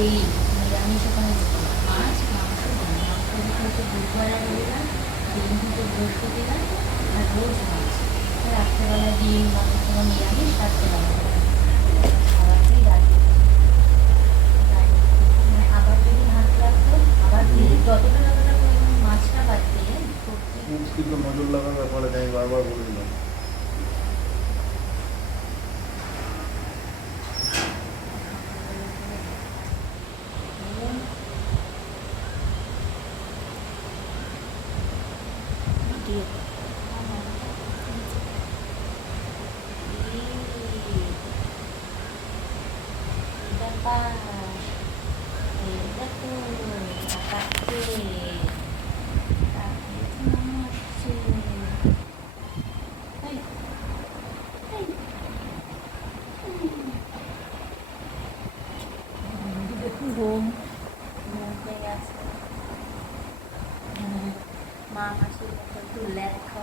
Daily নিরামিষ ওখানে। মাছ মাংস মাংস হচ্ছে আর রবিবার ডিম দিতে বৃহস্পতিবার আর রোজ মাছ রাত্রেবেলা ডিম বা কোনো নিরামিষ রাত্রেবেলা খাবারটাই রাখি আবার যদি হাত লাগতো আবার যতটা যতটা পরিমাণ মাছটা বাদ দিয়ে নজর লাগার ব্যাপারে আমি বারবার বলে দিলাম দিয়ে ব্যাপার এই দেখো আকাশে তাকিয়েছে মনে হচ্ছে এই, এই, এই। ঘুম ঘুম পেয়ে গেছে মা মাসির মতো তুলে দেখো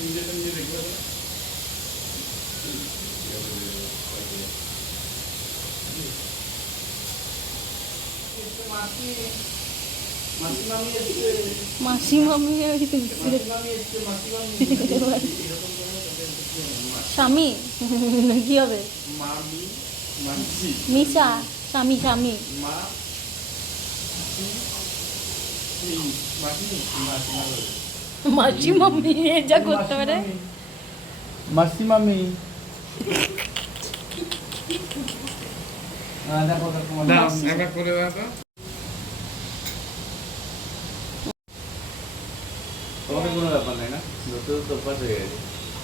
নিজেটা নিজে দেখতে পারো। মাসি মামি মাসি মামি আমি তো মাসি মামি এসছে মাসি মামি স্বামী? কি হবে? মিশা স্বামী স্বামী। মাসি মামি। যা করতে পারে। মাসি মামি। আহ, দেখো দেখো দাও একবার করে দাও তো তোমাকে কোনো ব্যাপার নাই না? যত তো অভ্যাস হয়ে গেছে।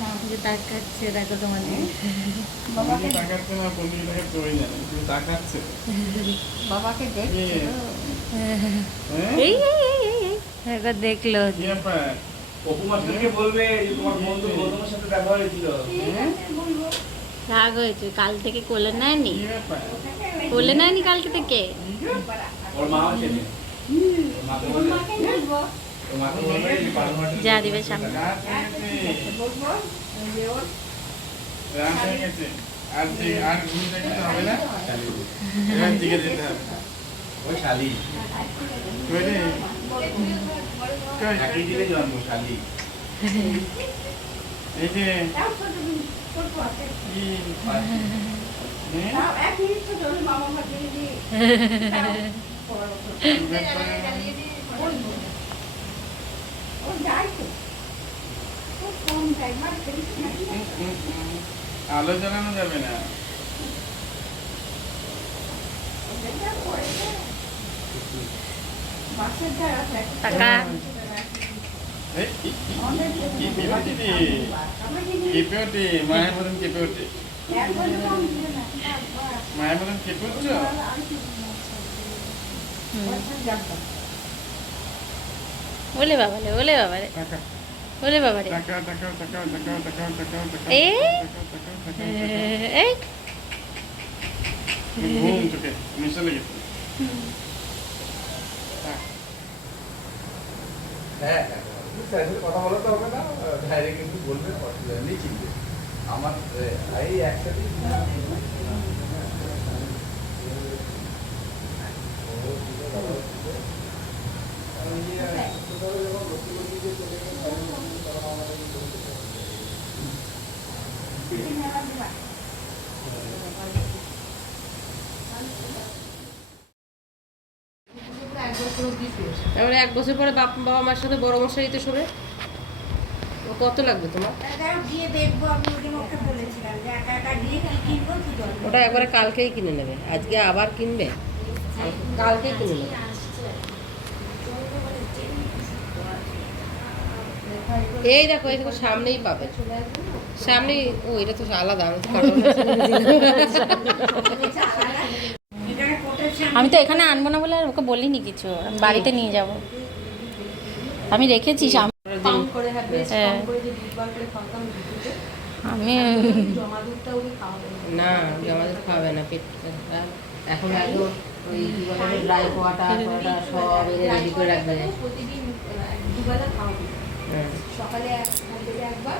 দুটোই যে তাকাচ্ছে দেখো তোমাদের বাবাকে তাকাচ্ছে না পনেরো টাকা চলে জানে কিন্তু তাকাচ্ছে বাবাকে দেখছে? এই এই এই এই, এই দেখল কি ব্যাপার? অপু মাস্টারকে বলবে যে তোমার বন্ধু গৌতমের সাথে দেখা হয়েছিল হ্যাঁ? রাগ হয়েছে কাল থেকে কোলে নেয়নি কোলে নেয়নি কালকে থেকে ওর মাও চেনে যে দিবে সামনে হয়ে হয়ে হ্যাঁ? মামা আলো জ্বালানো যাবে না টাকা কেঁপে ওঠে মায়ের মতন কেঁপে ওঠে। মায়ের মতন কেঁপে উঠছো আমি কি বলব? বলছেন জানতাম ওলে বাবালে ওলে বাবালে টাকা। ওরে বাবা রে তাকাও তাকাও তাকাও তাকাও তাকাও তাকাও তাকাও এই? হ্যাঁ হ্যাঁ সাথে কথা বলা তো হবে না ডাইরেক্ট কিন্তু বলবেন অসুবিধা নেই চিনবে। আমার এই একসাথে এক বছর পরে বাপ বাবা মার সাথে বড় মশাইতে শোবে? ও কত লাগবে তোমার? ওটা একবারে কালকেই কিনে নেবে। আজকে আবার কিনবে? কালকেই কিনে নেবে। এই দেখো এই দেখো সামনেই পাবে। সামনেই ও এটা তো আলাদা আমি তো এখানে আমি তো এখানে আনব না বলে আর ওকে বলিনি কিছু আমি বাড়িতে নিয়ে যাব। আমি রেখেছি সাম- পাম্প করে হ্যাঁ হ্যাঁ। দুধে আমি জমা না আমাদের খাবে না পেট এখন একদম ওই ড্রাই কোয়াটা কোয়াটা সব রেডি করে রাখবে। প্রতিদিন আহ, দুবেলা খাওয়াবে। সকালে একবার